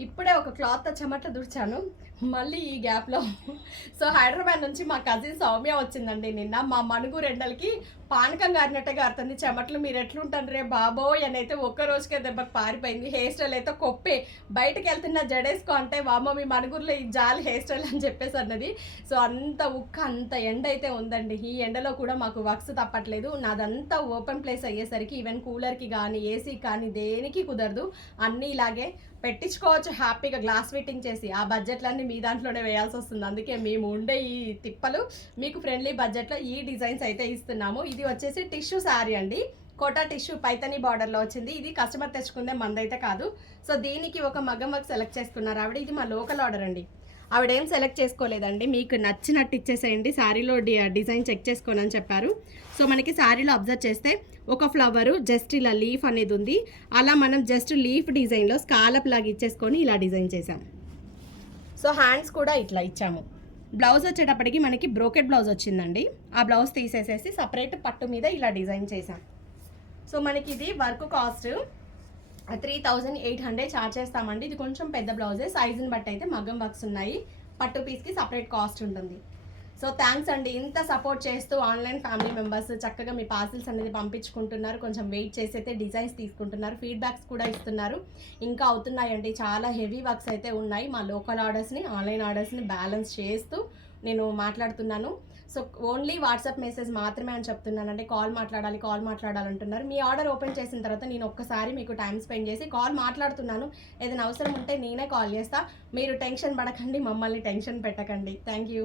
ఇప్పుడే ఒక క్లాత్‌తో చెమట తుడిచాను. మళ్ళీ ఈ గ్యాప్‌లో సో, హైదరాబాద్ నుంచి మా కజిన్ సౌమ్య వచ్చిందండి నిన్న. మా మణుగూరు ఎండలకి పానకం గారినట్టే గారుతుంది చెమటలు. మీరెట్లుంటానురే బాబోయ్! అనైతే ఒక్క రోజుకే దెబ్బకి పారిపోయింది. హెయిర్ స్టైల్ అయితే కొప్పే. బయటకెళ్తున్నా జడేసుకో అంటే, వామ్మో! మీ మణుగూరులో ఈ జాలి హెయిర్ స్టైల్ అని చెప్పేసి అన్నది. సో, అంత ఉక్క, అంత ఎండ అయితే ఉందండి. ఈ ఎండలో కూడా మాకు వర్క్స్ తప్పట్లేదు. నాదంతా ఓపెన్ ప్లేస్ అయ్యేసరికి ఈవెన్ కూలర్‌కి గానీ, ఏసీకి కానీ దేనికి కుదరదు. అన్నీ ఇలాగే పెట్టించుకోవచ్చు హ్యాపీగా గ్లాస్ ఫిట్టింగ్ చేసి. ఆ బడ్జెట్లన్నీ మీ దాంట్లోనే వేయాల్సొస్తుంది. అందుకే మేము ఉండే ఈ తిప్పలు మీకు ఫ్రెండ్లీ బడ్జెట్‌లో ఈ డిజైన్స్ అయితే ఇస్తున్నాము. ఇది వచ్చేసి టిష్యూ శారీ అండి. కోటా టిష్యూ పైతని బార్డర్‌లో వచ్చింది. ఇది కస్టమర్ తెచ్చుకుందే మందైతే కాదు. సో, దీనికి ఒక మగ్గం వర్క్ సెలెక్ట్ చేసుకున్నారు ఆవిడ. ఇది మా లోకల్ ఆర్డర్ అండి. ఆవిడేం సెలెక్ట్ చేసుకోలేదండి. మీకు నచ్చినట్టు ఇచ్చేసేయండి. శారీలో డిజైన్ చెక్ చేసుకోండి అని చెప్పారు. సో, మనకి శారీలో అబ్జర్వ్ చేస్తే ఒక ఫ్లవరు జస్ట్ ఇలా లీఫ్ అనేది ఉంది. అలా మనం జస్ట్ లీఫ్ డిజైన్లో స్కాలప్ లాగా ఇచ్చేసుకొని ఇలా డిజైన్ చేసాం. సో, హ్యాండ్స్ కూడా ఇట్లా ఇచ్చాము. బ్లౌజ్ వచ్చేటప్పటికి మనకి బ్రోకెట్ బ్లౌజ్ వచ్చిందండి. ఆ బ్లౌజ్ తీసేసేసి సపరేట్ పట్టు మీద ఇలా డిజైన్ చేసాం. సో, మనకి ఇది వర్క్ కాస్ట్ 3800 ఛార్జ్ చేస్తామండి. ఇది కొంచెం పెద్ద బ్లౌజే, సైజుని బట్టి అయితే మగ్గం వర్క్స్ ఉన్నాయి. పట్టు పీస్కి సపరేట్ కాస్ట్ ఉంటుంది. సో, థ్యాంక్స్ అండి. ఇంత సపోర్ట్ చేస్తూ ఆన్లైన్ ఫ్యామిలీ మెంబర్స్ చక్కగా మీ పార్సిల్స్ అనేది పంపించుకుంటున్నారు. కొంచెం వెయిట్ చేసి అయితే డిజైన్స్ తీసుకుంటున్నారు. ఫీడ్బ్యాక్స్ కూడా ఇస్తున్నారు. ఇంకా అవుతున్నాయండి. చాలా హెవీ వర్క్స్ అయితే ఉన్నాయి. మా లోకల్ ఆర్డర్స్ని, ఆన్లైన్ ఆర్డర్స్ని బ్యాలెన్స్ చేస్తూ నేను మాట్లాడుతున్నాను. సో, ఓన్లీ వాట్సాప్ మెసేజ్ మాత్రమే అని చెప్తున్నాను. అంటే కాల్ మాట్లాడాలంటున్నారు. మీ ఆర్డర్ ఓపెన్ చేసిన తర్వాత నేను ఒక్కసారి మీకు టైం స్పెండ్ చేసి కాల్ మాట్లాడుతున్నాను. ఏదైనా అవసరం ఉంటే నేనే కాల్ చేస్తా. మీరు టెన్షన్ పడకండి, మమ్మల్ని టెన్షన్ పెట్టకండి. Thank you.